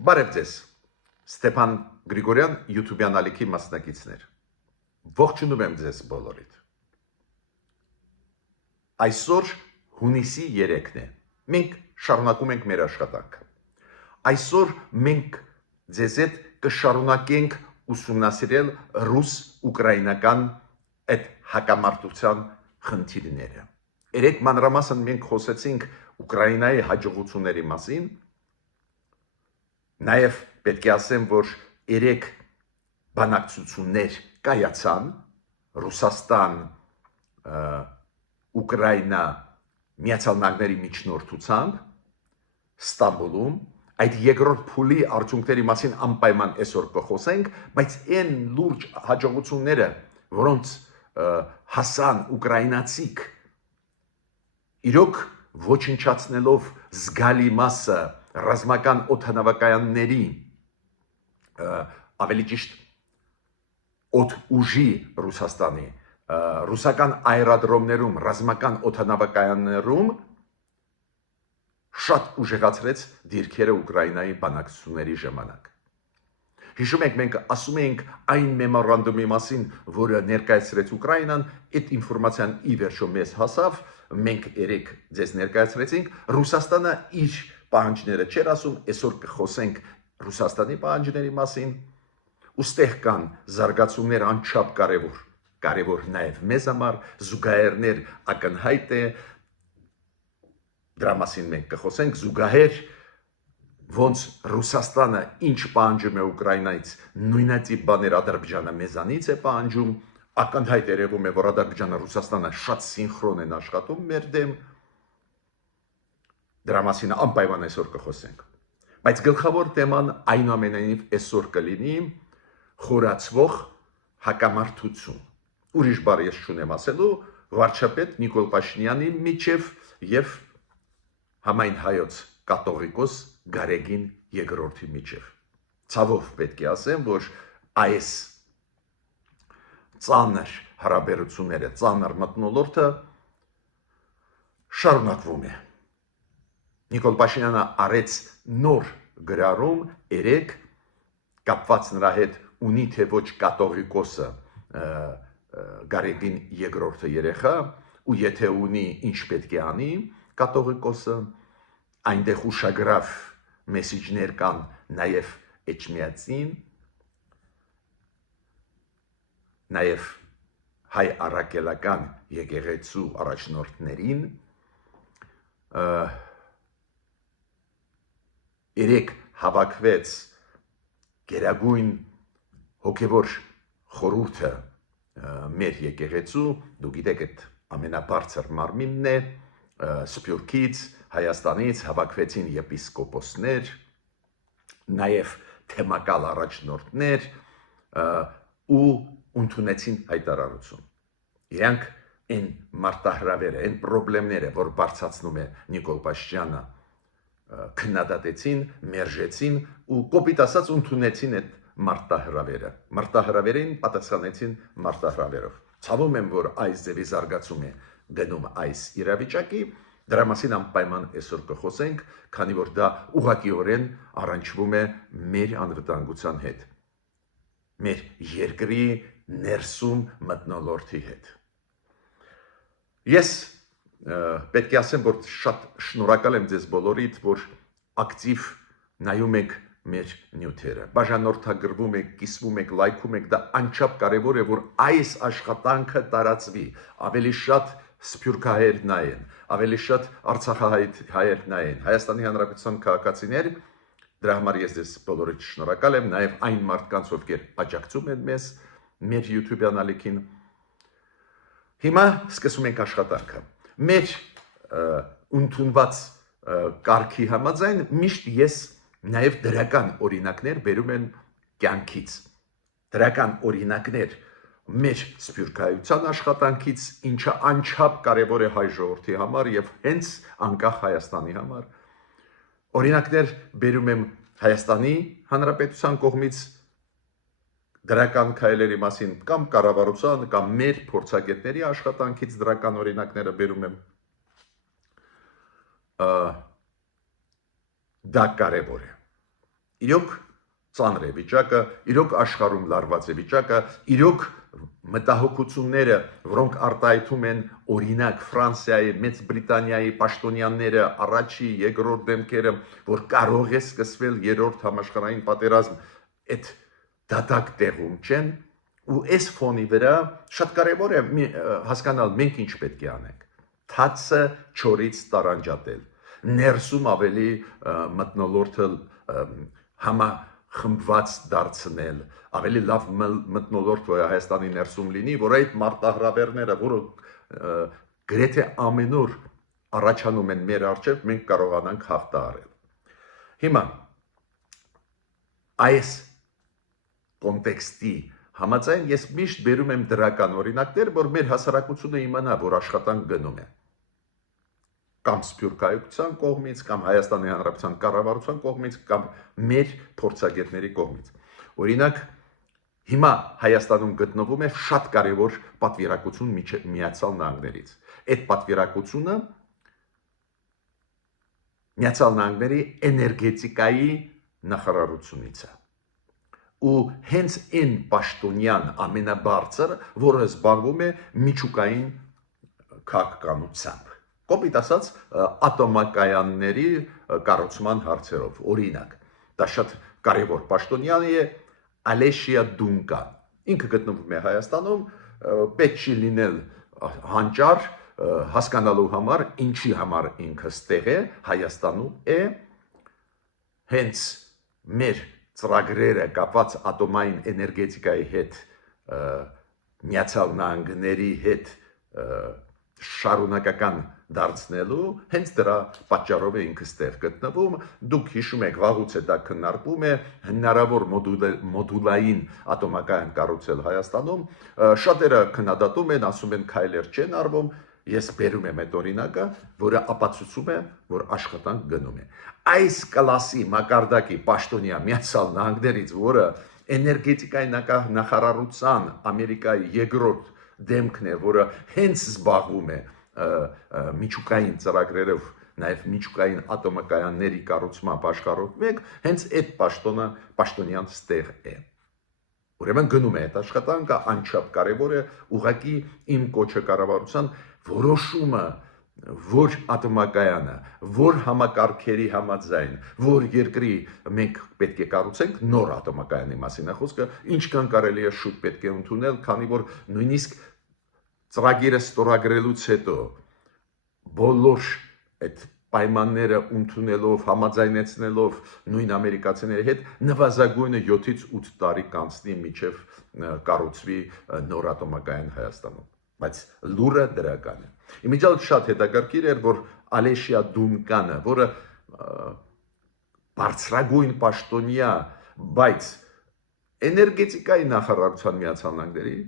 Բարև ձեզ, Ստեփան Գրիգորյան YouTube-յան ալիքի մասնակիցներ, ողջունում եմ ձեզ բոլորիդ։ Այսօր հունիսի 3-ն է, մենք շարունակում ենք մեր աշխատանքը։ Այսօր մենք ձեզ հետ կշարունակենք ուսումնասիրել ռուս-ուկրաինական այդ հակամարտության խնդիրները։ Երեք մանրամասն մենք խոսեցինք Ուկրաինայի հաջողությունների մասին, նաև պետք է ասեմ, որ 3 բանակցություններ կայացան Ռուսաստան, Ուկրաինա, Միացյալ Նահանգների միջնորդությամբ Ստամբուլում, այդ երկրորդ փուլի արդյունքների մասին անպայման այսօր կխոսենք, բայց այն լուրջ հաջողությունները, որոնց հասան ուկրաինացիք, իրոք ոչնչացնելով զգալի մասը ռազմական օդանավակայանների, ավելի ճիշտ օդ ուժի Ռուսաստանի, ռուսական այրադրոմներում, ռազմական օդանավակայաններում շատ ուժեղացրեց դիրքերը Ուկրաինայի բանակցությունների ժամանակ։ Հիշում եք, մենք ասում էինք այն մեմորանդումի մասին, որը ներկայացրեց Ուկրաինան, այդ ինֆորմացիան ի վերջո մեզ հասավ, մենք երեք ձեզ ներկայացրեցինք, Ռուսաստանը իր պահանջները չէր ասում, այսօր կխոսենք Ռուսաստանի պահանջների մասին, ուստեղ կան զարգացումներ անչափ կարևոր նաև մեզ համար, զուգահեռներ ակնհայտ է, դրա մասին մենք կխոսենք, զուգահեռ ոնց Ռուսաստանը ինչ պահանջում է Ուկրաինայից, նույնատիպ բաներ Ադրբեջանը մեզանից է պահանջում, ակնհայտ երևում է, որ Ադրբեջանը Ռուսաստանը շատ սինխրոն են աշխատում մեր դեմ, դրա մասին անպայման այսօր կխոսենք։ Բայց գլխավոր թեման այնուամենայնիվ այսօր կլինի խորացվող հակամարտություն։ Ուրիշ բառ ես չունեմ ասելու, վարչապետ Նիկոլ Փաշինյանի միջև եւ համայն հայոց կաթողիկոս Գարեգին II-ի միջև։ Ցավով պետք է ասեմ, որ այս ծանր հարաբերությունները, ծանր մթնոլորտը շարունակվում է։ Նիկոլ Փաշինյանը արեց նոր գրառում երեք կապված նրա հետ ունի թե ոչ կաթողիկոսը Գարեգին II երեխա ու եթե ունի ինչ պետք է անի կաթողիկոսը, այնտեղ ուշագրավ մեսիջներ կան նաև Էջմիածին, նաև հայ առաքելական եկեղեցու առաջնորդներին, երեք հավաքվեց գերագույն հոգևոր խորհուրդը մեր եկեղեցու, դու գիտեք այդ ամենաբարձր մարմինն է, Սփյուռքից, Հայաստանից հավաքվեցին եպիսկոպոսներ, նաև թեմակալ առաջնորդներ ու ընդունեցին հայտարարություն։ Իրանք այն մարտահրավերը, այն խնդիրները, որ բարձրացնում է Նիկոլ Փաշինյանը, քննադատեցին, մերժեցին ու կոպիտ ասած ընդունեցին այդ մարտահրավերին պատասխանեցին մարտահրավերով։ Ցավում եմ, որ այս ձևի զարգացում է գնում այս իրավիճակի, դրա մասին անպայման այսօր կխոսենք, քանի որ դա ուղղակիորեն առնչվում է մեր անվտանգության հետ, մեր երկրի ներսում մթնոլորտի հետ։ Ես պետք է ասեմ, որ շատ շնորհակալ եմ ձեզ բոլորիդ, որ ակտիվ նայում եք մեր նյութերը, բաժանորդագրվում եք, կիսվում եք, լայքում եք, դա անչափ կարևոր է, որ այս աշխատանքը տարածվի, ավելի շատ սփյուռքահայեր նայեն, ավելի շատ արցախահայեր նայեն, Հայաստանի Հանրապետության քաղաքացիներ, դրա համար ես ձեզ բոլորիդ շնորհակալ եմ, նաև այն մարդկանց, ովքեր աջակցում են մեզ, մեր YouTube-յան ալիքին։ Հիմա սկսում ենք աշխատանքը։ Մեր ընդունված կարգի համաձայն միշտ ես նաև դրական օրինակներ բերում են կյանքից, դրական օրինակներ մեր սփյուռքահայության աշխատանքից, ինչը անչափ կարևոր է հայ ժողովրդի համար եւ հենց անկախ Հայաստանի համար։ Օրինակներ բերում եմ Հայաստանի Հանրապետության կողմից դրական քայլերի մասին կամ կառավարության կամ մեր փորձագետների աշխատանքից դրական օրինակները բերում եմ։ Դա կարևոր է։ իրոք ծանր է վիճակը, իրոք աշխարհում լարված է վիճակը, իրոք մտահոգությունները, որոնք արտահայտում են օրինակ Ֆրանսիայի, Մեծ Բրիտանիայի պաշտոնյաները, առաջի, երկրորդ դեմքերը, որ կարող է սկսվել երրորդ համաշխարհային պատերազմ, այդ դատակ տեղում չեն, ու այս ֆոնի վրա շատ կարևոր է հասկանալ մենք ինչ պետք է անենք։ Թացը չորից տարանջատել, ներսում ավելի մթնոլորտը համախմբված դարձնել, ավելի լավ մթնոլորտ որ Հայաստանի ներսում լինի, որ այդ մարտահրավերները, որը գրեթե ամեն օր առաջանում են մեր առջև, մենք կարողանանք հաղթահարել։ Հիմա այս կոնտեքստի համաձայն ես միշտ բերում եմ դրական օրինակներ, որ մեր հասարակությունը իմանա, որ աշխատանք գնում է։ Կամ Սփյուռքայության կողմից, կամ Հայաստանի Հանրապետության կառավարության կողմից, կամ մեր փորձագետների կողմից։ Օրինակ, հիմա Հայաստանում գտնվում է շատ կարևոր պատվիրակություն Միացյալ Նահանգներից։ Այդ պատվիրակությունը Միացյալ Նահանգների էներգետիկայի նախարարությունից է։ Ու հենց այն պաշտոնյան ամենաբարձր, որը զբաղվում է միջուկային քաղաքականությամբ։ Կոպիտ ասած, ատոմակայանների կառուցման հարցերով, օրինակ, դա շատ կարևոր պաշտոնյան է Ալեշիա Դունկան։ Ինքը գտնվում է Հայաստանում, պետք չի լինել հանճար հասկանալու համար, ինչի համար ինքը ստեղ է, Հայաստանում է, հենց մեր ծրագրերը կապված ատոմային էներգետիկայի հետ, Միացյալ Նահանգների հետ շարունակական դարձնելու, հենց դրա պատճառով է ինքը ստեղ գտնվում։ Դուք հիշում եք, վաղուց է դա քննարկվում է, հնարավոր մոդուլային ատոմակայան կառուցել Հայաստանում, շատերը քննադատում են, ասում են քայլեր չեն արվում, ես բերում եմ այդ օրինակը, որը ապացուցում է, որ աշխատանք գնում է։ Այս կլասի մակարդակի պաշտոնյա Միացյալ Նահանգներից, որը էներգետիկայի նախարարության Ամերիկայի երկրորդ դեմքն է, որը հենց զբաղվում է միջուկային ծրագրերով, նաև միջուկային ատոմակայանների կառուցման աշխարհով մեկ, հենց այդ պաշտոնյան ստեղ է։ Ուրեմն գնում է այդ աշխատանքը, անչափ կարևոր է, ուղղակի իմ կոչը կառավարության որոշումը, որ ատոմակայանը, որ համակարգերի համաձայն, որ երկրի մենք պետք է կառուցենք նոր ատոմակայանի մասին է խոսքը, ինչքան կարելի է շուտ պետք է ընդունել, քանի որ նույնիսկ ծրագիրը ստորագրելուց հետո բոլոր այդ պայմանները ընդունելով, համաձայնեցնելով նույն ամերիկացիների հետ նվազագույնը 7-ից 8 տարի կանցնի մինչև կառուցվի նոր ատոմակայան Հայաստանում, բայց լուրը դրական է։ Իմիջիալ շատ հետաքրքիր էր, որ Ալեշիա Դունկանը, որը բարձրագույն պաշտոնյա, բայց էներգետիկայի նախարարության Միացյալ Նահանգների,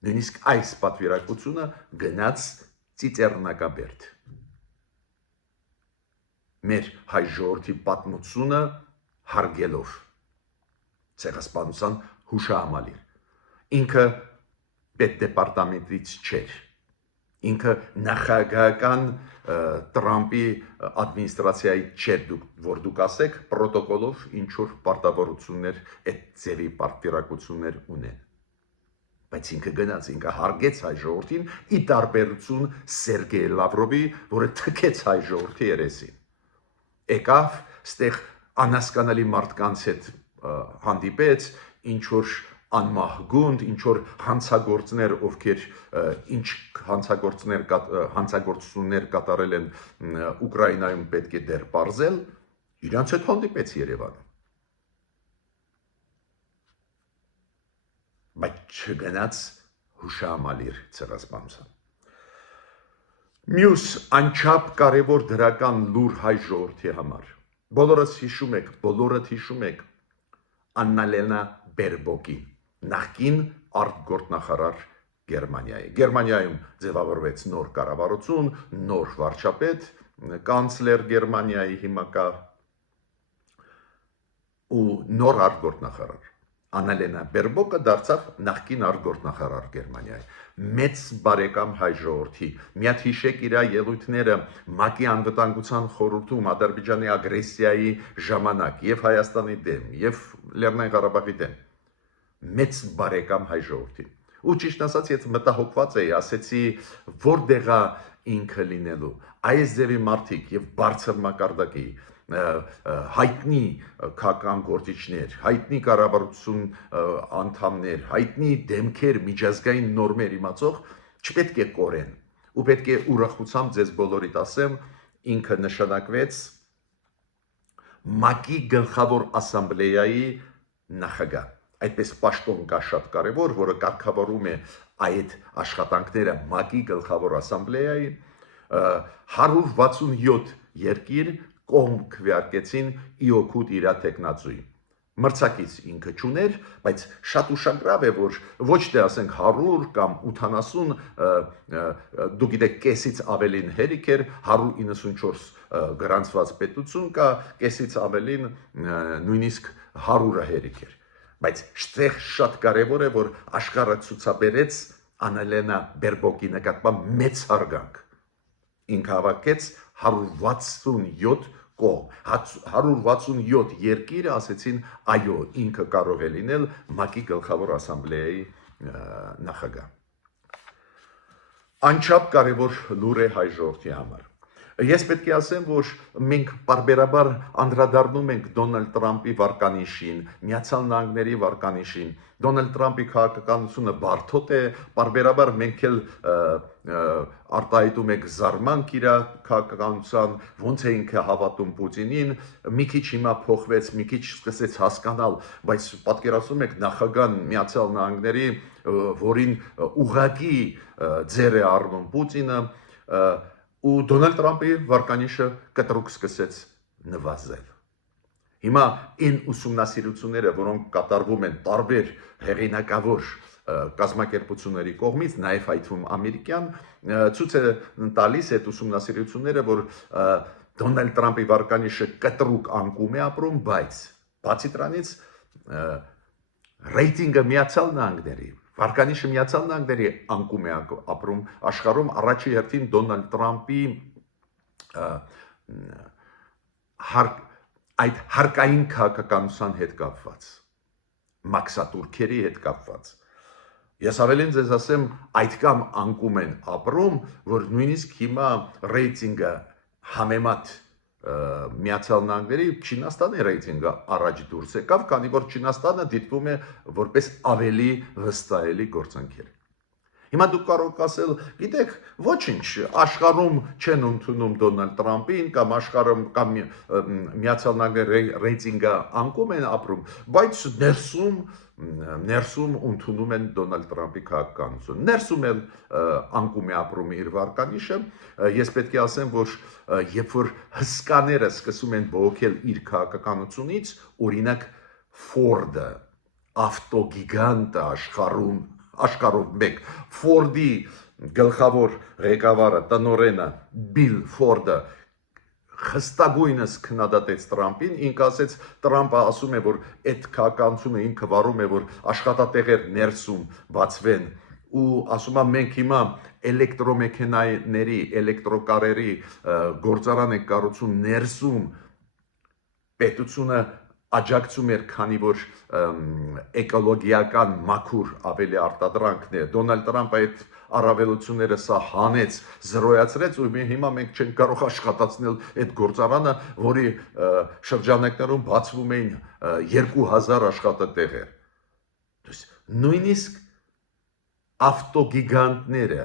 նույնիսկ այս պատվիրակությունը գնաց Ծիծեռնակաբերդ։ Մեր հայ ժողովրդի պատմությունը հարգելով ցեղասպանության հուշահամալիր։ Ինքը պետդեպարտամենտից չէր։ Ինքը նախագահական Տրամպի ադմինիստրացիայի չէր, որ դուք ասեք, պրոտոկոլով ինչ որ պարտավորություններ այդ ձևի պատվիրակություններ ունեն։ Բայց ինքը գնաց, ինքը հարգեց հայ ժողովրդին, ի տարբերություն Սերգեյ Լավրովի, որը թքեց հայ ժողովրդի երեսին։ Եկավ, ստեղ անհասկանալի մարդկանց հետ հանդիպեց, ինչ որ անմահգունդ, ինչ որ հանցագործներ, ովքեր ինչ հանցագործություններ կատարել են Ուկրաինայում պետք է դեռ պարզել, իրանց հետ հանդիպեց Երևանը։ Բայց չգնաց հուշահամալիր ցեղասպանության։ Մյուս անչափ կարևոր դրական լուր հայ ժողովրդի համար։ Բոլորդ հիշում եք Աննալենա Բերբոկի, նախկին արտգործնախարար Գերմանիայի։ Գերմանիայում ձևավորվեց նոր կառավարություն, նոր վարչապետ, կանցլեր Գերմանիայի հիմա կա ու նոր արտգործնախարար։ Անալենա Բերբոկը դարձավ նախկին արտգործնախարար Գերմանիայի։ Մեծ բարեկամ հայ ժողովրդի։ Մի հատ հիշեք իր ելույթները ՄԱԿ-ի անվտանգության խորհրդում Ադրբեջանի ագրեսիայի ժամանակ եւ Հայաստանի դեմ, եւ Լեռնային Ղարաբաղի դեմ։ Մեծ բարեկամ հայ ժողովրդի։ Ու ճիշտ ասած, ես մտահոգված էի, ասեցի, որտեղ է ինքը լինելու։ Այս ձևի մարդիկ եւ բարձր մակարդակի հայտնի քաղաքական գործիչներ, հայտնի կառավարություն անդամներ, հայտնի դեմքեր, միջազգային նորմեր իմացող չպետք է կորեն։ Ու պետք է ուրախությամբ ձեզ բոլորիդ ասեմ, ինքը նշանակվեց ՄԱԿ-ի գլխավոր ասամբլեայի նախագահ։ Այդպես պաշտոն կա շատ կարևոր, որը կարգավորում է այդ աշխատանքները ՄԱԿ-ի գլխավոր ասամբլեայի 167 երկիր կողմ քվեարկեցին իօքուտ իր տեխնացուի։ Մրցակից ինքը չուներ, բայց շատ ուշագրավ է, որ ոչ թե ասենք 100 կամ 80, դու գիտեք, կեսից ավելին հերիք էր, 194 գրանցված պետություն կա, կեսից ավելին նույնիսկ 100-ը հերիք էր։ Բայց այստեղ շատ կարևոր է, որ աշխարհը ցուցաբերեց Անալենա Բերբոկի նկատմամբ մեծ հարգանք։ Ինքը հավաքեց 167 կողմ, 167 երկիրը ասեցին, այո, ինքը կարող է լինել ՄԱԿ-ի գլխավոր ասամբլեայի նախագահ։ Անչափ կարևոր լուր է հայ ժողովրդի համար։ Ես պետք է ասեմ, որ մենք պարբերաբար անդրադառնում ենք Դոնալդ Տրամպի վարկանիշին, Միացյալ Նահանգների վարկանիշին։ Դոնալդ Տրամպի քաղաքականությունը բարդոտ է, պարբերաբար մենք էլ արտահայտում ենք զարմանք իր քաղաքականության, ոնց է ինքը հավատում Պուտինին, մի քիչ հիմա փոխվեց, մի քիչ սկսեց հասկանալ, բայց պատկերացնում եք նախագահան Միացյալ Նահանգների, որին ուղղակի ձեր է առնում Պուտինը, ու Դոնալդ Տրամպի վարկանիշը կտրուկ սկսեց նվազել։ Հիմա այն ուսումնասիրությունները, որոնք կատարվում են տարբեր հեղինակավոր կազմակերպությունների կողմից, նաև այդ թվում ամերիկյան, ցույց է տալիս այդ ուսումնասիրությունները, որ Դոնալդ Տրամպի վարկանիշը կտրուկ անկում է ապրում, բայց բացի դրանից ռեյտինգը Միացյալ Նահանգների վարկանիշը Միացյալ Նահանգների անկում է ապրում աշխարհում առաջի հերթին Դոնալդ Տրամպի այդ հարկային քաղաքականության հետ կապված, մաքսատուրքերի հետ կապված։ Ես ավելին ձեզ ասեմ, այդքան անկում են ապրում, որ նույնիսկ հիմա ռեյտինգը համեմատ Միացյալ Նահանգների Չինաստանի ռեյտինգը առաջ դուրս եկավ, քանի որ Չինաստանը դիտվում է որպես ավելի վստահելի գործընկեր։ Հիմա դուք կարող եք ասել, գիտեք, ոչինչ, աշխարհում չեն ընդունում Դոնալդ Տրամպին կամ աշխարհում կամ Միացյալ Նահանգների ռեյտինգը անկում են ապրում, բայց ներսում ընդունում են Դոնալդ Տրամպի քաղաքականություն։ Ներսում էլ անկում է ապրում իր վարկանիշը։ Ես պետք է ասեմ, որ երբ որ հսկաները սկսում են բողոքել իր քաղաքականությունից, օրինակ Ֆորդը, ավտոգիգանտը աշխարհում մեկ, Ֆորդի գլխավոր ղեկավարը, տնօրենը Բիլ Ֆորդը խստագույնս քննադատեց Տրամպին, ինքը ասեց, Տրամպը ասում է, որ այդ քաղաքականությունը ինքը վարում է, որ աշխատատեղեր ներսում բացվեն, ու ասում է, մենք հիմա էլեկտրոմեքենաների, էլեկտրոկարերի գործարան ենք կառուցում ներսում, պետությունը աջակցում էր, քանի որ էկոլոգիական մաքուր ավելի արտադրանքն է։ Դոնալդ Տրամպը այդ առավելությունները սա հանեց, զրոյացրեց, ու հիմա մենք չենք կարող աշխատացնել այդ գործարանը, որի շրջանակներում բացվում էին 2000 աշխատատեղեր։ Նույնիսկ ավտոգիգանտները,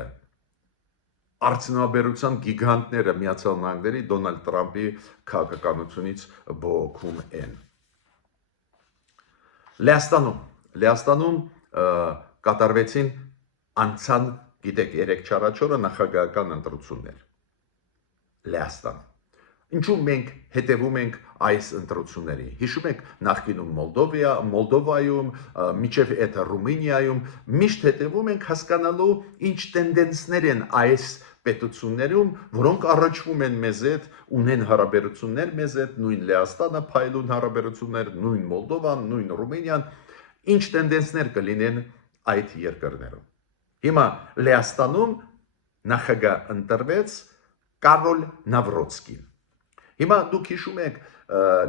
արդյունաբերության գիգանտները Միացյալ Նահանգների Դոնալդ Տրամպի քաղաքականությունից բողոքում են։ Լեհաստանում կատարվեցին անցան, գիտեք, 3-4 օրը նախագահական ընտրություններ։ Լեհաստան։ Ինչու մենք հետևում ենք այս ընտրություններին։ Հիշում եք նախկինում Մոլդովայում, մինչև այդ Ռումինիայում միշտ հետևում ենք հասկանալու ինչ տենդենսներ են այս պետություններում, որոնք առաջվում են մեզ հետ, ունեն հարաբերություններ մեզ հետ, նույն Լեհաստանը փայլուն հարաբերություններ, նույն Մոլդովան, նույն Ռումինիան, ինչ տենդենսներ կլինեն այդ երկրներում։ Հիմա Լեհաստանում նախագահ ընտրվեց Կարոլ Նավրոցկին։ Հիմա դուք հիշում եք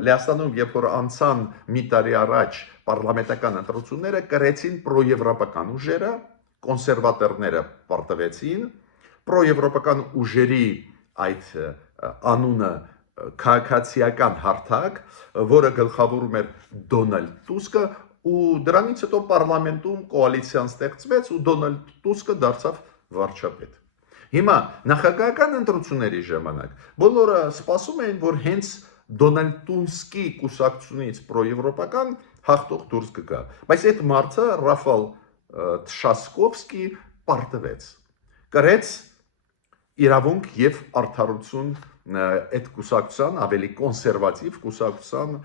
Լեհաստանում, երբ որ անցան մի տարի առաջ պարլամենտական ընտրությունները, կրեցին պրոեվրոպական ուժերը, կոնսերվատորները պարտվեցին, պրոեվրոպական ուժերի այդ անունը քաղաքացիական հարթակ, որը գլխավորում էր Դոնալդ Տուսկը, ու դրանից հետո պարլամենտում կոալիցիան ստեղծվեց ու Դոնալդ Տուսկը դարձավ վարչապետ։ Հիմա նախագահական ընտրությունների ժամանակ բոլորը սպասում էին, որ հենց Դոնալդ Տուսկի կուսակցությունից պրոեվրոպական հաղթող դուրս կգա, բայց այդ մարդը Ռաֆալ Թշասկովսկի պարտվեց, կրեց իրավունք եւ արդարություն այդ կուսակցության ավելի կոնսերվատիվ կուսակցության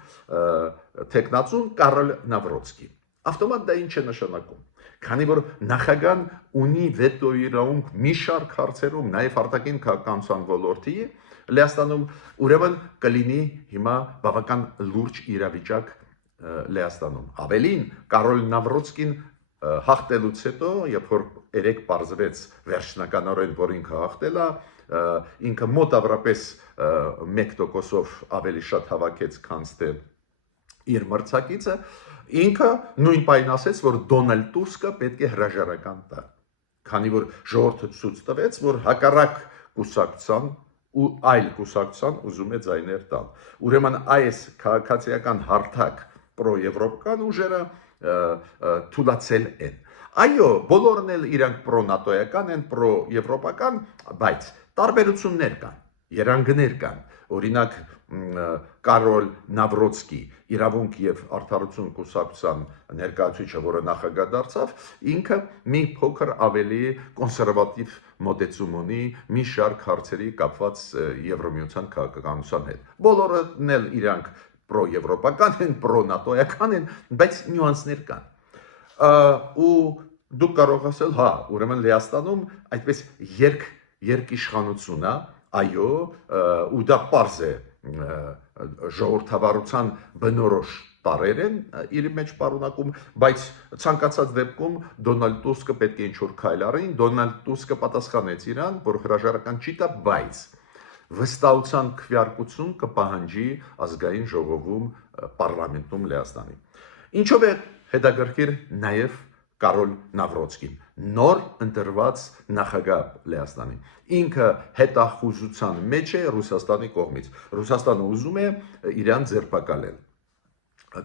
տեխնացուն Կարոլ Նավրոցկի։ Ավտոմատ դա ինչ է նշանակում։ Քանի որ նախագահան ունի վետո իրավունք մի շարք հարցերում, նաև արտաքին քաղաքականության ոլորտի, Լեհաստանում ուրեմն կլինի հիմա բավական լուրջ իրավիճակ Լեհաստանում։ Ավելին, Կարոլ Նավրոցկին հաղթելուց հետո, երբ որ երեք պարզվեց վերջնականորեն, որ ինքը հաղթել է, ինքը մոտավորապես 1%-ով ավելի շատ հավաքեց, քան թե իր մրցակիցը, ինքը նույն պայն ասեց, որ Դոնալդ Տուսկը պետք է հրաժարական տա, քանի որ ժողովուրդը ցույց տվեց, որ հակառակ կուսակցության ու այլ կուսակցության ուզում է ձայներ տալ։ Ուրեմն այս քաղաքացիական հարթակ պրոեվրոպական ուժերը թուլացել են։ Այո, բոլորն էլ իրանք պրո-նատոյական են, պրո-եվրոպական, բայց տարբերություններ կան, երանգներ կան։ Օրինակ Կարոլ Նավրոցկի իրավունք եւ արդարություն կուսակցության ներկայացուցիչը, որը նախագահ դարձավ, ինքը մի փոքր ավելի կոնսերվատիվ մոտեցում ունի մի շարք հարցերի կապված Եվրամիության քաղաքականության հետ։ Բոլորն էլ իրանք պրո-եվրոպական են, պրո-նատոյական են, բայց նյուանսներ կան։ Ու դուք կարող ասել, հա, ուրեմն Լեհաստանում այդպես երկիշխանություն է, այո, ու դա պարզ է ժողովրդավարության բնորոշ տարեր են իր մեջ պարունակում, բայց ցանկացած դեպքում Դոնալդ Տուսկը պետք է ինչ-որ քայլ արի, Դոնալդ Տուսկը պատասխանեց իրան, որ հրաժարական չի տա, բայց վստահության քվեարկություն կպահանջի ազգային ժողովում, պարլամենտում Լեհաստանի։ Ինչով է հետաքրքիր նաև Կարոլ Նավրոցկին, նոր ընտրված նախագահ Լեհաստանի։ Ինքը հետախուզության մեջ է Ռուսաստանի կողմից։ Ռուսաստանը ուզում է իրան ձերբակալել,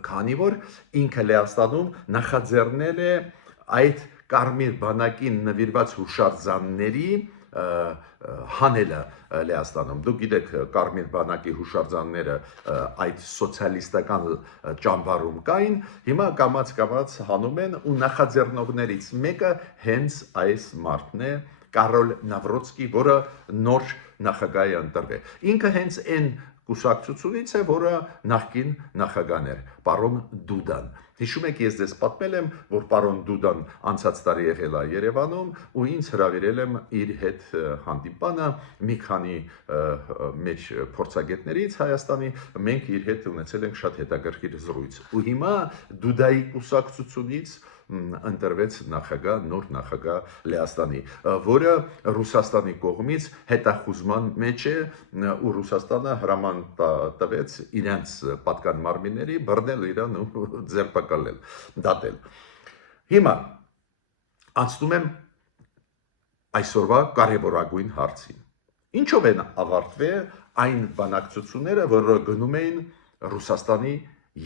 քանի որ ինքը Լեհաստանում նախաձեռնել է այդ կարմիր բանակին նվիրված հուշարձանների հանելը Լեհաստանում։ Դուք գիտեք, կարմիր բանակի հուշարձանները այդ սոցիալիստական ճամբարում կային, հիմա կամաց-կամաց հանում են ու նախաձեռնողներից մեկը հենց այս մարդն է, Կարոլ Նավրոցկի, որը նոր նախագահ է ընտրվել։ Ինքը հենց այն կուսակցությունից է, որը նախկին նախագահն էր, պարոն Դուդան։ Հիշում եք, ես ձեզ պատմել եմ, որ պարոն Դուդան անցած տարի եղել է Երևանում ու ինձ հրավիրել եմ իր հետ հանդիպանը մի քանի մեր փորձագետներից Հայաստանի, մենք իր հետ ունեցել ենք շատ հետաքրքիր զրույց։ Ու հիմա Դուդայի կուսակցությունից ընտրվեց նախագահ, նոր նախագահ Լեհաստանի, որը Ռուսաստանի կողմից հետախուզման մեջ է ու Ռուսաստանը հրաման տվեց իրենց պատկան մարմինների բռնել իրան ու ձերբակալել, դատել։ Հիմա անցնում եմ այսօրվա կարևորագույն հարցին։ Ինչով են ավարտվել այն բանակցությունները, որը գնում էին Ռուսաստանի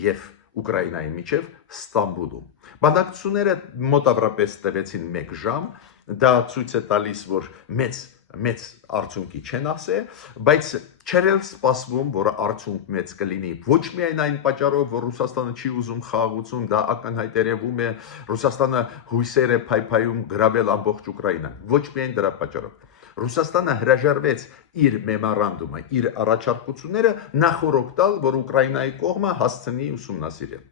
եւ Ուկրաինայի միջև Ստամբուլում։ Բանակցությունները մոտավորապես տևեցին 1 ժամ, դա ցույց է տալիս, որ մեծ արդյունքի չեն ասել, բայց չէր էլ սպասվում, որ արդյունք մեծ կլինի։ Ոչ միայն այն պատճառով, որ Ռուսաստանը չի ուզում խաղաղություն, դա ակնհայտ երևում է, Ռուսաստանը հույսեր է փայփայում գրավել ամբողջ Ուկրաինան։ Ոչ միայն դրա պատճառով։ Ռուսաստանը հրաժարվեց իր մեմորանդումը, իր առաջարկությունները նախորդ տալ, որ Ուկրաինայի կողմը հասցնի ուսումնասիրել։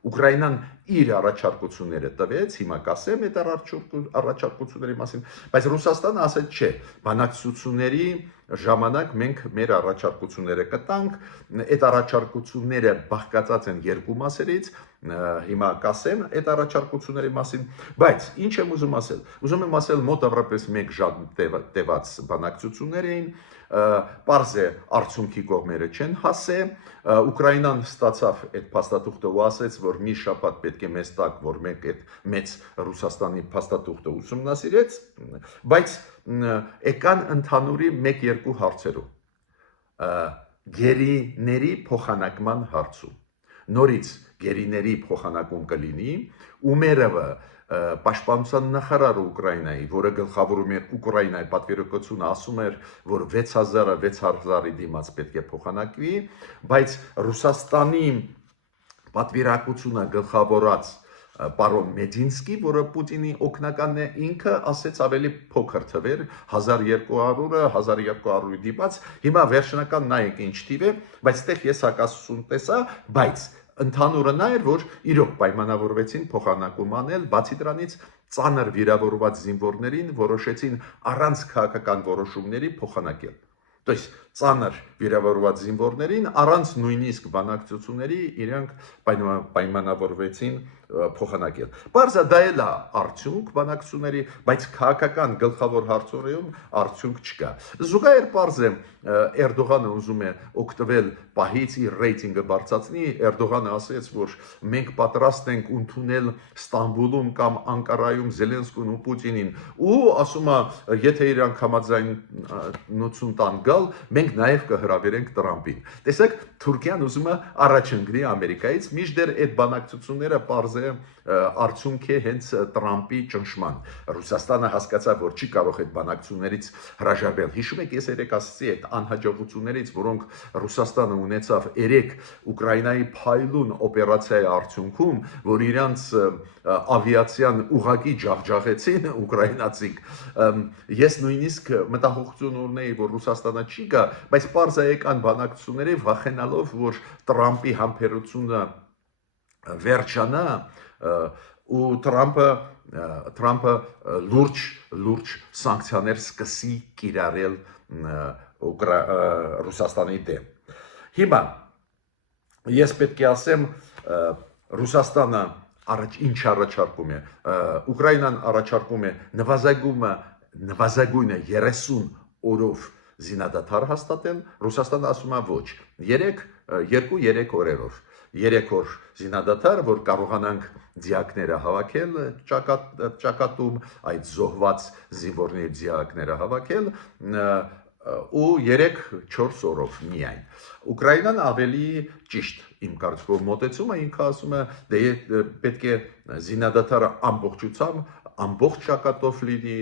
Ուկրաինան իր առաջարկությունները տվեց, հիմա կասեմ այդ առաջարկությունների մասին, բայց Ռուսաստանը ասել չէ, բանակցությունների ժամանակ մենք մեր առաջարկությունները կտանք, այդ առաջարկությունները բաղկացած են երկու մասերից, հիմա կասեմ այդ առաջարկությունների մասին, բայց ինչ եմ ուզում ասել, ուզում եմ ասել մոտավորապես 1 ժամ տևած բանակցություններ էին, պարզ է արդյունքի կողմերը չեն հասել, Ուկրաինան ստացավ այդ փաստաթուղթը ու ասեց, որ մի շաբաթ պետք է մեզ տակ, որ մենք այդ մեծ Ռուսաստանի փաստաթուղթը ուսումնասիրեց, բայց եկան ընդհանուրի 1-2 հարցերով, գերիների փոխանակման հարցում, նորից գերիների փոխանակում կլինի, ումերովը Պաշտպանության նախարարը Ուկրաինայի, որը գլխավորում էր Ուկրաինայի պատվիրակությունը, ասում էր, որ 6000-ը 6000-ի դիմաց պետք է փոխանակվի, բայց Ռուսաստանի պատվիրակությունը գլխավորած պարոն Մեդինսկի, որը Պուտինի օգնականն է, ինքը ասեց ավելի փոքր թվեր, 1200-ը 1200-ի դիմաց, հիմա վերջնական նայեք ինչ թիվ է, բայց այդտեղ ես հակասություն տեսա, բայց ընդհանուրը նա էր, որ իրոք պայմանավորվեցին փոխանակում անել, բացի դրանից ծանր վիրավորված զինվորներին որոշեցին առանց քաղաքական որոշումների փոխանակել։ То есть ծանր վիրավորված զինվորներին առանց նույնիսկ բանակցությունների իրենք պայմանավորվեցին փոխանակել։ Պարզա դա էլ է արդյունք բանակցությունների, բայց քաղաքական գլխավոր հարցերում արդյունք չկա։ Զուգահեռ պարզ է Էրդողանը ուզում է օգտվել պահից իր ռեյտինգը բարձրացնի, Էրդողանը ասեց, որ մենք պատրաստ ենք ընդունել Ստամբուլում կամ Անկարայում Զելենսկուն ու Պուտինին, ու ասում է, եթե իրանք համաձայնություն տան գալ, մենք նաև կհրավիրենք Տրամպին։ Տեսեք, Թուրքիան ուզում է առաջ ընկնի Ամերիկայից, մինչդեռ այդ բանակցությունները պարզ է արդյունք է հենց Տրամպի ճնշման։ Ռուսաստանը հասկացավ, որ չի կարող այդ բանակցություններից հրաժարվել։ Հիշում եք, ես երեք ասացի այդ անհաջողություններից, որոնք Ռուսաստանը ունեցավ 3 Ուկրաինայի փայլուն օպերացիայի արդյունքում, որ իրանց ավիացիան ուղղակի ջախջախեցին ուկրաինացիք։ Ես նույնիսկ մտահոգություն ունեի, որ Ռուսաստանը չի գա, բայց պարզ է եկան բանակցությունների վախենալով, որ Տրամպի համբերությունը վերջանա, ու Թրամփը լուրջ սանկցիաներ սկսի կիրառել Ռուսաստանի դեմ։ Հիմա ես պետք է ասեմ, Ռուսաստանը ինչ առաջարկում է, Ուկրաինան առաջարկում է նվազագույնը 30 օրով զինադադար հաստատել, Ռուսաստանը ասում է ոչ, 2-3 օրերով, 3 օր զինադադար, որ կարողանանք ձիակները հավաքել ճակատում, այդ զոհված զինվորների ձիակները հավաքել, ու 3-4 օրով միայն։ Ուկրաինան ավելի ճիշտ իմ կարծիքով մոտեցումը, ինքը ասում է, դե պետք է զինադադարը ամբողջ ճակատով լինի,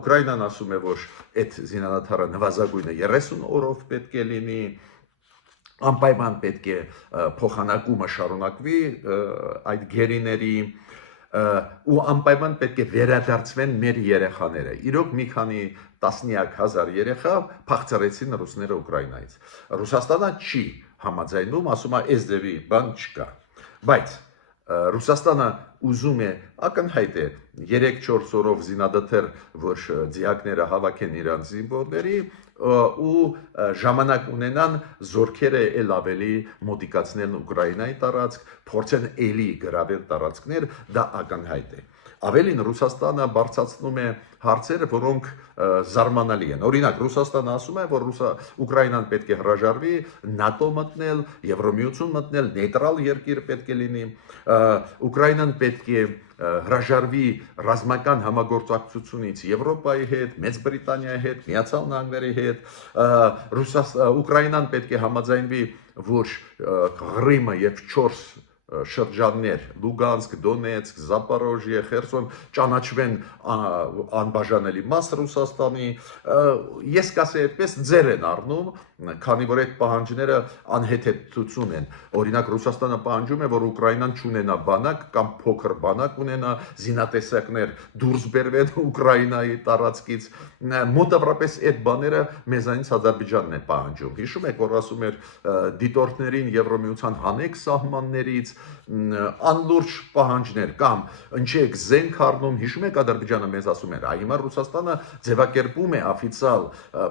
Ուկրաինան ասում է, որ այդ զինադադարը նվազագույնը 30 օրով պետք է լինի, անպայման պետք է փոխանակումը շարունակվի այդ գերիների, ու անպայման պետք է վերադարձվեն մեր երեխաները։ Իրոք մի քանի տասնյակ հազար երեխա փախցրեցին ռուսները Ուկրաինայից։ Ռուսաստանը չի համաձայնում, ասում է, այս ձևի բան չկա։ Բայց Ռուսաստանը ուզում է, ակնհայտ է, 3-4 օրով զինադադար, որ ձիակները հավաքեն իրանց զինվորների, ու ժամանակ ունենան զորքերը էլ ավելի մոտիկացնել Ուկրաինայի տարածք, փորձեն էլի գրավել տարածքներ, դա ակնհայտ է։ Ավելին Ռուսաստանը բարձրացնում է հարցեր, որոնք զարմանալի են։ Օրինակ, Ռուսաստանը ասում է, որ Ուկրաինան պետք է հրաժարվի ՆԱՏՕ մտնել, Եվրոմիություն մտնել, նեյտրալ երկիր պետք է լինի, Ուկրաինան պետք է հրաժարվի ռազմական համագործակցությունից Եվրոպայի հետ, Մեծ Բրիտանիայի հետ, Միացյալ Նահանգների հետ, Ուկրաինան պետք է համաձայնվի, որ Ղրիմը եւ 4 շրջաններ Լուգանսկ, Դոնեցկ, Զապորոժիե, Խերսոն ճանաչվեն անբաժանելի մաս Ռուսաստանի, ես կասեի այդպես, ձեր են առնում քանի որ այդ պահանջները անհեթեթություն են։ Օրինակ Ռուսաստանը պահանջում է, որ Ուկրաինան չունենա բանակ կամ փոքր բանակ ունենա, զինատեսակներ դուրս բերվեն Ուկրաինայի տարածքից։ Մոտավորապես այդ բաները մեզանից Ադրբեջանն է պահանջում։ Հիշում եք, որ ասում էր դիտորդներին Եվրոմիության հանեք սահմաններից, անլուրջ պահանջներ կամ ընչեք զենք առնում։ Հիշում եք Ադրբեջանը մեզ ասում էր, հիմա Ռուսաստանը ձևակերպում է օֆիցիալ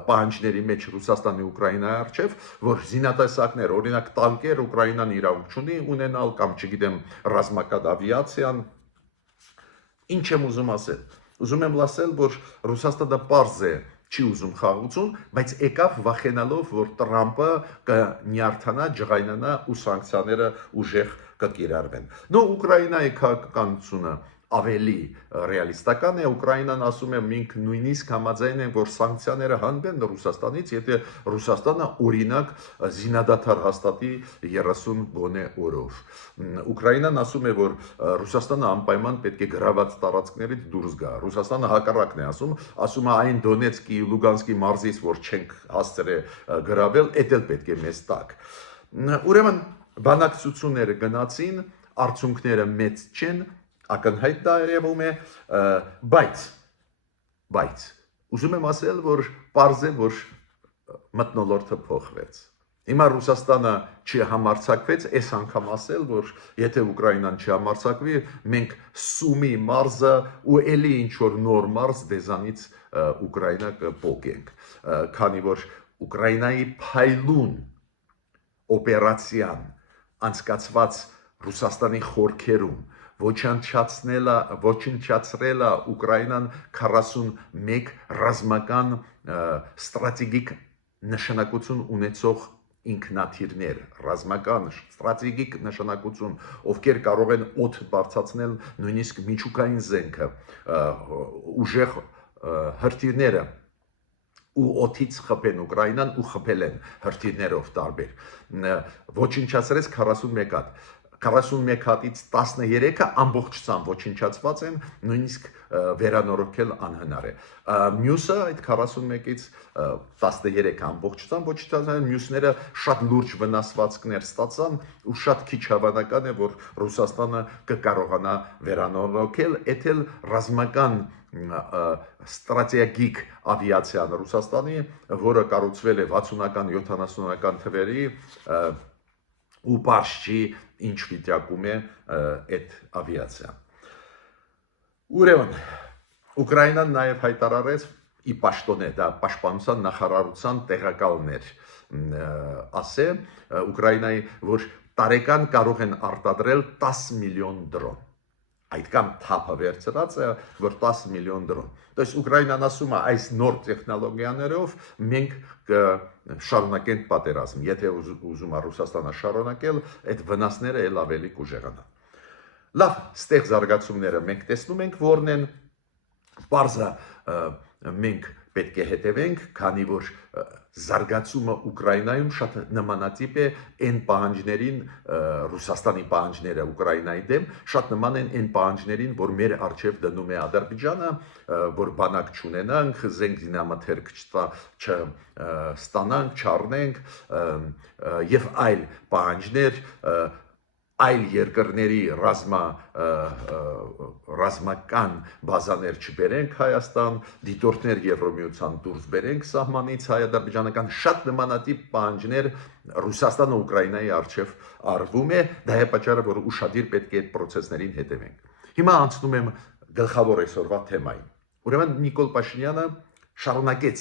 պահանջների մեջ Ռուսաստանի Ուկրաինայի առջև, որ զինատեսակներ, օրինակ տանկեր Ուկրաինան իրավունք չունի ունենալ կամ չգիտեմ ռազմական ավիացիան։ Ինչ եմ ուզում ասել։ Ուզում եմ ասել, որ Ռուսաստանը պարզ է չի ուզում խաղաղություն, բայց եկավ վախենալով, որ Տրամպը կնյարդանա, ջղայնանա ու սանկցիաները ուժեղ կկիրառվեն։ Նո Ուկրաինայի քաղաքականությունը ավելի ռեալիստական է, Ուկրաինան ասում է մենք նույնիսկ համաձայն ենք, որ սանկցիաները հանվեն Ռուսաստանից, եթե Ռուսաստանը օրինակ զինադադար հաստատի 30 գոնե օրով։ Ուկրաինան ասում է, որ Ռուսաստանը անպայման պետք է գրաված տարածքներից դուրս գա։ Ռուսաստանը հակառակն է ասում է այն Դոնեցկի, Լուգանսկի մարզից, որ չենք հասցրել գրավել, դա էլ պետք է մեզ տակ։ Ուրեմն բանակցությունները գնացին, արդյունքները մեծ չեն, ակնհայտ դա երևում է, բայց ուզում եմ ասել, որ պարզ է, որ մթնոլորտը փոխվեց։ Հիմա Ռուսաստանը չհամարձակվեց, այս անգամ ասել, որ եթե Ուկրաինան չհամարձակվի, մենք Սումի մարզը ու էլի ինչ որ նոր մարզ դեզանից Ուկրաինա կփոկենք, քանի որ Ուկրաինայի փայլուն օպերացիան անցկացված Ռուսաստանի խորքերում ոչնչացրել է Ուկրաինան 41 ռազմական ստրատեգիկ նշանակություն ունեցող ինքնաթիռներ, ռազմական ստրատեգիկ նշանակություն, ովքեր կարող են օդ բարձրացնել նույնիսկ միջուկային զենքը, ուժեղ հրթիռները ու օդից խփեն Ուկրաինան ու խփել են հրթիռներով տարբեր։ Ոչնչացրեց 41 հատ։ 41 հատից 13-ը ամբողջությամբ ոչնչացված են, նույնիսկ վերանորոգել անհնար է։ Մյուսը այդ 41-ից 13 ամբողջությամբ ոչնչացան են, մյուսները շատ լուրջ վնասվածքներ ստացան ու շատ քիչ հավանական է, որ Ռուսաստանը կկարողանա վերանորոգել, էթել ռազմական ստրատեգիկ ավիացիան Ռուսաստանի, որը կառուցվել է 60-ական, 70-ական թվերի ու պարզ չի ինչ վիճակում է այդ ավիացիան։ Ուրեմն Ուկրաինան նաև հայտարարեց ի պաշտոնե, դա պաշտպանության նախարարության տեղակալն էր, ասե Ուկրաինայի, որ տարեկան կարող են արտադրել 10 միլիոն դրոն։ Այդքան թափը վերցրած է, որ 10 միլիոն դրոն։ Դες Ուկրաինան ասում է այս նոր տեխնոլոգիաներով մենք կշարունակենք պատերազմ։ Եթե ուզում է Ռուսաստանը շարունակել, այդ վնասները էլ ավելի կուժեղանան։ Լավ, ստեղ զարգացումները մենք տեսնում ենք, որն են պարզը մենք պետք է հետևենք, քանի որ զարգացումը Ուկրաինայում շատ նմանատիպ է այն պահանջներին, Ռուսաստանի պահանջները Ուկրաինայի դեմ, շատ նման են այն պահանջներին, որ մեր առջև դնում է Ադրբեջանը, որ բանակ չունենանք, զենք զինամթերք չստանանք, չառնենք եւ այլ պահանջներ, այլ երկրների ռազմական բազաներ չբերենք Հայաստան, դիտորդներ Եվրոմիության դուրս բերենք սահմանից հայ-ադրբեջանական շատ նմանատիպ պահանջներ Ռուսաստանը Ուկրաինայի առջև արվում է, դա է պատճառը, որ ուշադիր պետք է այդ պրոցեսներին հետևենք։ Հիմա անցնում եմ գլխավոր այսօրվա թեմային։ Ուրեմն Նիկոլ Փաշինյանը շարունակեց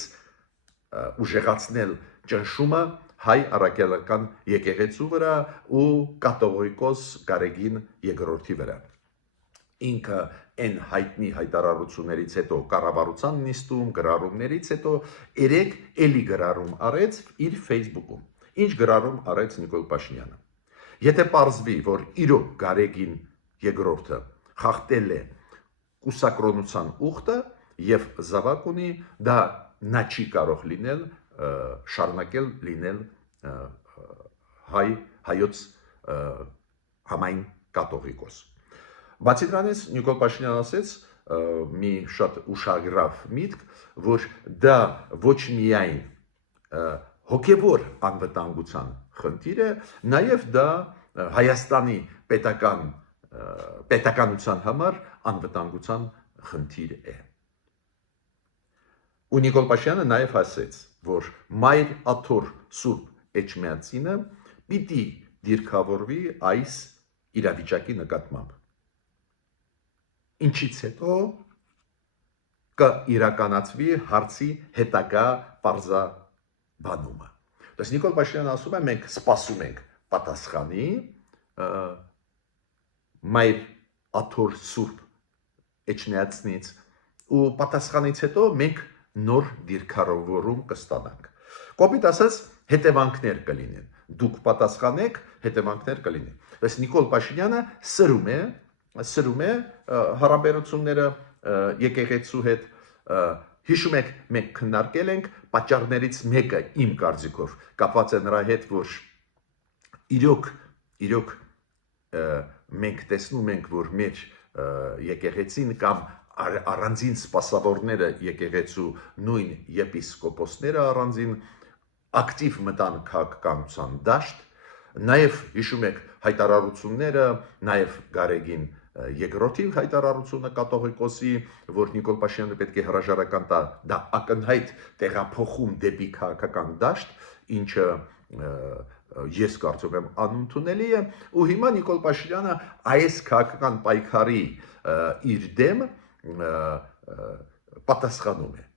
ուժեղացնել ճնշումը հայ առաքելական եկեղեցու վրա ու կաթողիկոս Գարեգին II-ի վրա։ Ինքը այն հայտնի հայտարարություններից հետո կառավարության նիստում, գրառումներից հետո երեք էլի գրառում արեց իր Facebook-ում։ Ինչ գրառում արեց Նիկոլ Փաշինյանը։ Եթե պարզվի, որ իրոք Գարեգին II-ը խախտել է կուսակրոնության ուխտը եւ զավակ ունի, դա նա չի կարող լինել շարունակել լինել հայոց համայն կաթողիկոս։ Բացի դրանից Նիկոլ Փաշինյանը ասեց մի շատ ուշագրավ միտք, որ դա ոչ միայն հոգևոր անվտանգության խնդիր է, նաև դա Հայաստանի պետականության համար անվտանգության խնդիր է։ Ու Նիկոլ Փաշինյանը նաև ասեց, որ Մայր Աթոր Սուրբ Էջմիածինը պիտի դիրքավորվի այս իրավիճակի նկատմամբ։ Ինչից հետո կիրականացվի հարցի հետագա պարզաբանումը։ Դες Նիկոլ Փաշինյանը ասում է, մենք սպասում ենք պատասխանի Մայր Աթոր Սուրբ Էջմիածնից ու պատասխանից հետո մենք նոր դիրքավորում կստանանք։ Կոպիտ ասած հետևանքներ կլինեն։ Դուք պատասխանեք, հետևանքներ կլինեն։ Դες Նիկոլ Փաշինյանը սրում է հարաբերությունները եկեղեցու հետ։ Հիշում եք, մենք քննարկել ենք պատճառներից մեկը իմ կարծիքով կապված է նրա հետ, որ իրոք մենք տեսնում ենք, որ մեր եկեղեցին կամ առանձին սպասավորները եկեղեցու նույն եպիսկոպոսները առանձին ակտիվ մտան քաղաքականության դաշտ, նաև հիշում եք հայտարարությունները, նաև Գարեգին երկրորդի հայտարարությունը կաթողիկոսի, որ Նիկոլ Փաշինյանը պետք է հրաժարական տա, դա ակնհայտ տեղափոխում դեպի քաղաքական դաշտ, ինչը ես կարծում եմ անընդունելի է, ու հիմա Նիկոլ Փաշինյանը այս քաղաքական պայքարի իր դեմ պատասխանում է։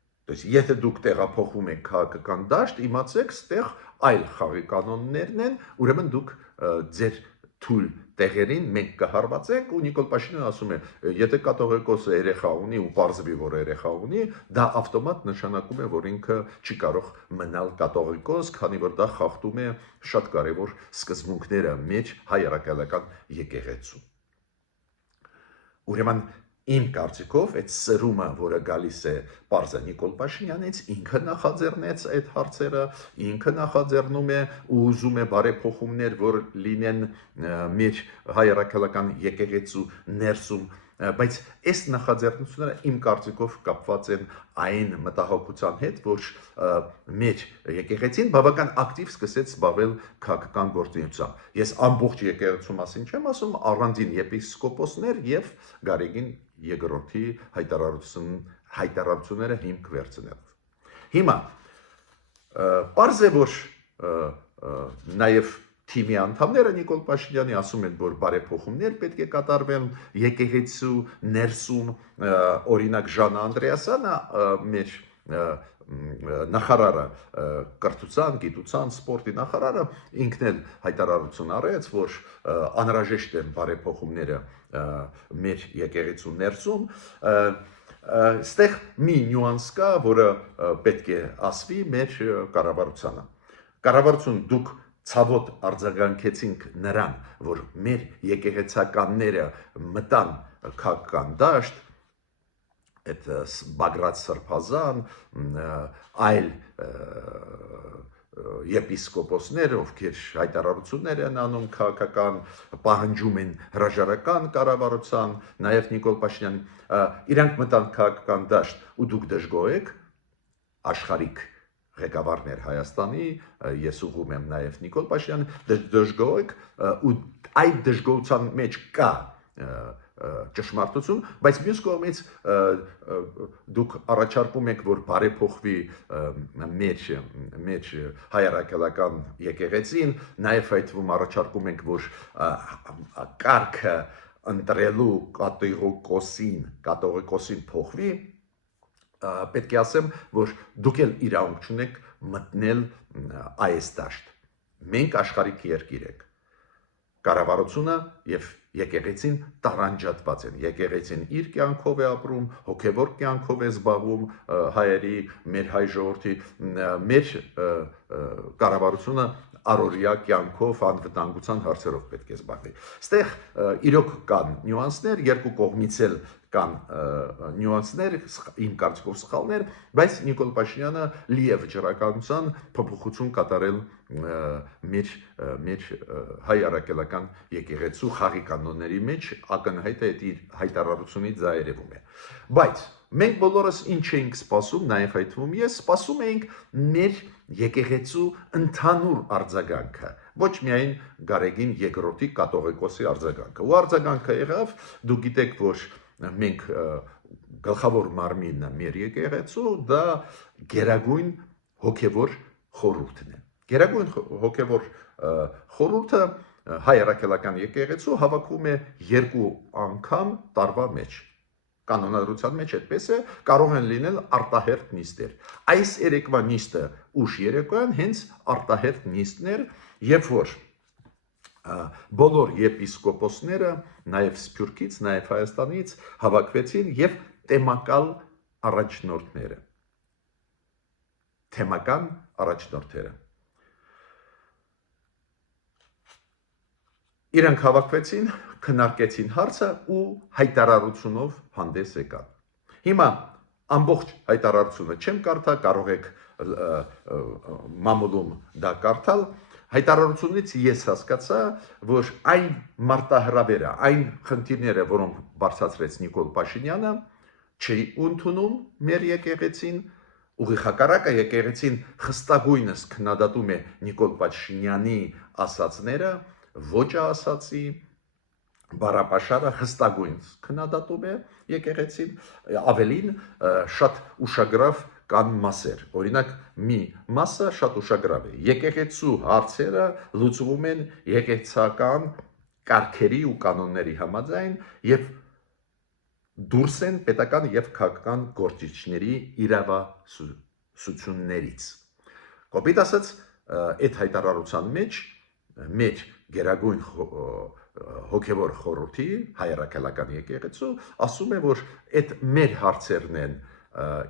Եթե դուք տեղափոխում եք քաղաքական դաշտ, իմացեք, ստեղ այլ խաղի կանոններն են, ուրեմն դուք ձեր թույլ տեղերին մենք կհարվածենք, ու Նիկոլ Փաշինյանը ասում է, եթե կաթողիկոսը երեխա ունի ու պարզվի, որ երեխա ունի, դա ավտոմատ նշանակում է, որ ինքը չի կարող մնալ կաթողիկոս, քանի որ դա խախտում է շատ կարևոր սկզբունքները մեջ հայ առաքելական եկեղեցու։ Ուրեմն իմ կարծիքով այդ սրումը, որը գալիս է պարզը Նիկոլ Փաշինյանից, ինքը նախաձեռնեց այդ հարցերը, ինքը նախաձեռնում է ու ուզում է բարեփոխումներ, որ լինեն մեր հայ առաքելական եկեղեցու ներսում, բայց այս նախաձեռնությունները իմ կարծիքով կապված են այն մտահոգության հետ, որ մեր եկեղեցին բավական ակտիվ սկսեց զբաղվել քաղաքական գործունեությամբ։ Ես ամբողջ եկեղեցու մասին չեմ ասում, առանձին եպիսկոպոսներ եւ Գարեգին երկրորդի հայտարարությունները հիմք վերցնելով։ Հիմա պարզ է, որ նաև թիմի անդամները Նիկոլ Փաշինյանի ասում են, որ բարեփոխումներ պետք է կատարվեն եկեղեցու ներսում, օրինակ Ժանա Անդրեասյանը մեր նախարարը կրթության, գիտության, սպորտի նախարարը ինքն էլ հայտարարություն արեց, որ անհրաժեշտ են բարեփոխումները մեր եկեղեցու ներսում, ստեղ մի նյուանս կա, որը պետք է ասվի մեր կառավարությանը։ Կառավարություն դուք ցավոտ արձագանքեցինք նրան, որ մեր եկեղեցականները մտան քաղաքական դաշտ, այդ Բագրատ Սրբազան, այլ եպիսկոպոսներ, ովքեր հայտարարություններ են անում քաղաքական, պահանջում են հրաժարական կառավարության, նաև Նիկոլ Փաշինյան, իրանք մտան քաղաքական դաշտ ու դուք դժգոհ եք, աշխարհիկ ղեկավարներ Հայաստանի, ես ուղղում եմ նաև Նիկոլ Փաշինյան, դժգոհ եք ու այդ դժգոհության մեջ կա ճշմարտություն, բայց մյուս կողմից դուք առաջարկում եք, որ բարեփոխվի մեր հայ առաքելական եկեղեցին, նաև այդ թվում առաջարկում ենք, որ կարգը ընտրելու կաթողիկոսին փոխվի, պետք է ասեմ, որ դուք էլ իրավունք չունեք մտնել այս դաշտ։ Մենք աշխարհիկ երկիր ենք։ Կառավարությունը եւ եկեղեցին տարանջատված են։ Եկեղեցին իր կյանքով է ապրում, հոգևոր կյանքով է զբաղվում հայերի, մեր հայ ժողովրդի, մեր կառավարությունը առօրյա կյանքով անվտանգության հարցերով պետք է զբաղվի։ Ստեղ իրոք կան նյուանսներ, երկու կողմից էլ կան նյուանսներ, իմ կարծիքով սխալներ, բայց Նիկոլ Փաշինյանը լի է վճռականության փոփոխություն կատարել մեր հայ առաքելական եկեղեցու խաղի կանոնների մեջ ակնհայտ է իր հայտարարությունից դա երևում է։ Բայց մենք բոլորս ինչ էինք սպասում, նաև այդ թվում ես սպասում էինք մեր եկեղեցու ընդհանուր արձագանքը, ոչ միայն Գարեգին երկրորդի կաթողիկոսի արձագանքը։ Ու արձագանքը եղավ, դուք գիտեք, որ մենք գլխավոր մարմինը մեր եկեղեցու դա գերագույն հոգևոր խորհուրդն է։ Գերագույն հոգևոր խորհուրդը հայ առաքելական եկեղեցու հավաքում է 2 անգամ տարվա մեջ։ Կանոնադրության մեջ այդպես է, կարող են լինել արտահերթ նիստեր։ Այս երեկվա նիստը ուշ երեկոյան հենց արտահերթ նիստն էր, երբ որ բոլոր եպիսկոպոսները, նաև Սփյուռքից, նաև Հայաստանից հավաքվեցին եւ թեմական առաջնորդները Իրանք հավաքվեցին, քննարկեցին հարցը ու հայտարարությունով հանդես եկան։ Հիմա ամբողջ հայտարարությունը չեմ կարդա, կարող եք մամուլում դա կարդալ։ Հայտարարությունից ես հասկացա, որ այն մարտահրավերը, այն խնդիրները, որոնք բարձրացրեց Նիկոլ Փաշինյանը, չի ընդունում մեր եկեղեցին, ուղիղ հակառակը եկեղեցին խստագույնս քննադատում է Նիկոլ Փաշինյանի ասածները, ոչ ասացի Բարապաշարը խստագույն քննադատում է եկեղեցին, ավելին շատ ուշագրավ կան մասեր։ Օրինակ, մի մասը շատ ուշագրավ է։ Եկեղեցու հարցերը լուծվում են եկեղեցական կարգերի ու կանոնների համաձայն եւ դուրս են պետական եւ քաղաքական գործիչների իրավասություններից։ Կոպիտ ասած, այդ հայտարարության մեջ մեր գերագույն հոգևոր խորհրդի հայ առաքելական եկեղեցու ասում է, որ այդ մեր հարցերն են,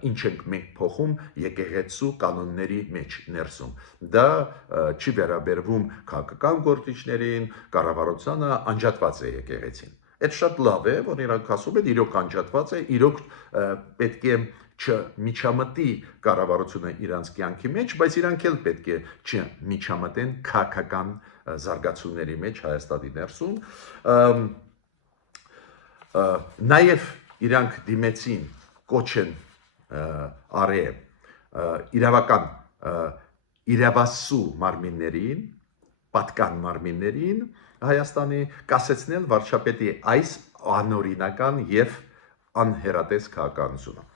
ինչ ենք մենք փոխում եկեղեցու կանոնների մեջ ներսում։ Դա չի վերաբերվում քաղաքական գործիչներին, կառավարությանը, անջատված է եկեղեցին։ Այդ շատ լավ է, որ իրանք ասում են, իրոք անջատված է, իրոք պետք է չմիջամտի կառավարությունը իրանց կյանքի մեջ, բայց իրանք էլ պետք է չմիջամտեն քաղաքական զարգացումների մեջ Հայաստանի ներսում։ Նաև իրանք դիմեցին կոչեն արե իրավական իրավասու մարմիններին, պատկան մարմիններին Հայաստանի կասեցնել վարչապետի այս անօրինական եւ անհերատես քաղաքականությունը։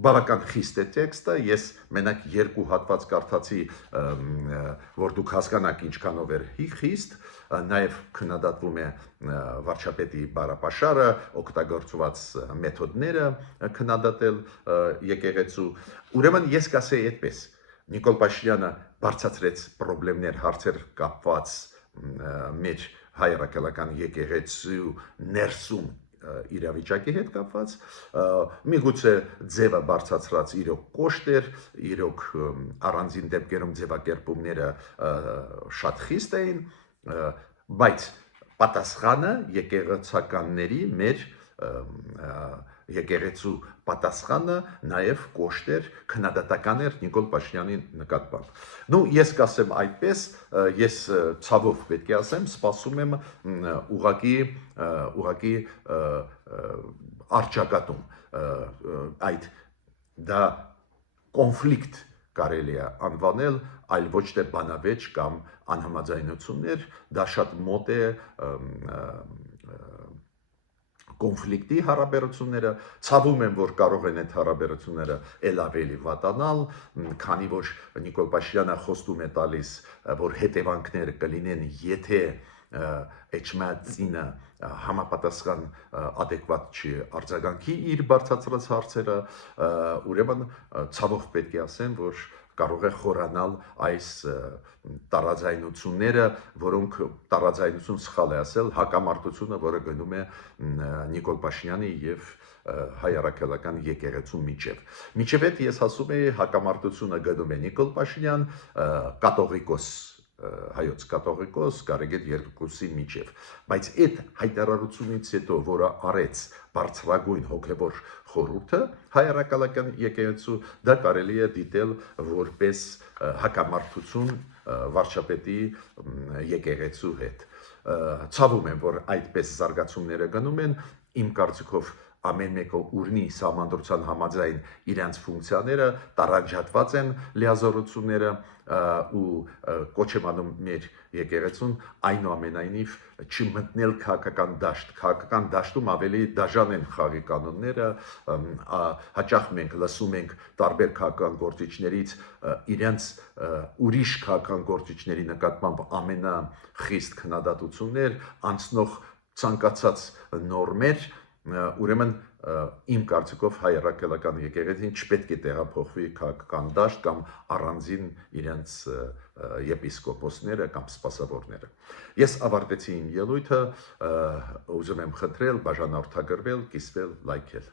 Բավական խիստ է տեքստը, ես մենակ 2 հատված կարդացի, որ դուք հասկանաք ինչքանով էր խիստ, նաև քննադատվում է վարչապետի Բարապաշարը, օգտագործված մեթոդները քննադատել եկեղեցու։ Ուրեմն ես կասեի այդպես. Նիկոլ Փաշինյանը բարձրացրեց խնդիրներ, հարցեր կապված մեր հայ առաքելական եկեղեցու ներսում իրավիճակի հետ կապված, միգուցե ձևը բարձրացրած իրոք կոշտ էր, իրոք առանձին դեպքերում ձևակերպումները շատ խիստ էին, բայց պատասխանը եկեղեցականների մեր եկեղեցու պատասխանը նաև կոշտ էր, քննադատական էր Նիկոլ Փաշինյանի նկատմամբ։ Ես կասեմ այդպես, ես ցավով պետք է ասեմ, սպասում եմ ուղղակի առճակատում այդ դա կոնֆլիկտ կարելի է անվանել, այլ ոչ թե բանավեճ կամ անհամաձայնություններ, դա շատ մոտ է կոնֆլիկտի հարաբերությունները, ցավում եմ, որ կարող են այդ հարաբերությունները ել ավելի վատանալ, քանի որ Նիկոլ Փաշինյանը խոստում է տալիս, որ հետևանքներ կլինեն, եթե Էջմիածինը համապատասխան adekvat չի արձագանքի իր բարձրացրած հարցերը, ուրեմն ցավով պետք է ասեմ, որ կարող է խորանալ այս տարաձայնությունները, որոնք տարաձայնություն սխալ է ասել, հակամարտությունը, որը գնում է Նիկոլ Փաշինյանի եւ հայ առաքելական եկեղեցու միջև այդ ես ասում եի հակամարտությունը գնում է Նիկոլ Փաշինյան, կաթողիկոս հայոց կաթողիկոս, կարեգետ երկուսի միջև։ Բայց այդ հայտարարությունից հետո, որը արեց բարձրագույն հոգևոր խորհուրդը հայրաքաղաքական եկեղեցու, դա կարելի է դիտել որպես հակամարտություն վարչապետի եկեղեցու հետ։ Ցավում եմ, որ այդպես զարգացումները գնում են, իմ կարծիքով ամեն մեկը ուրնի սահմանադրության համաձայն իրենց ֆունկցիաները տարանջատված են լիազորությունները ու կոչ եմ անում մեր եկեղեցուն այնուամենայնիվ չմտնել քաղաքական դաշտում ավելի դաժան են խաղի կանոնները, հաճախ մենք լսում ենք տարբեր քաղաքական գործիչներից իրենց ուրիշ քաղաքական գործիչների նկատմամբ ամենախիստ քննադատություններ, անցնող ցանկացած նորմեր, ուրեմն իմ կարծիքով հայրաքաղաքական եկեղեցին չպետք է տեղափոխվի քաղաքական դաշտ կամ առանձին իրենց եպիսկոպոսները կամ սպասավորները։ Ես ավարտեցի իմ ելույթը, ուզում եմ խնդրել, բաժանորդագրվել, կիսվել, լայքել։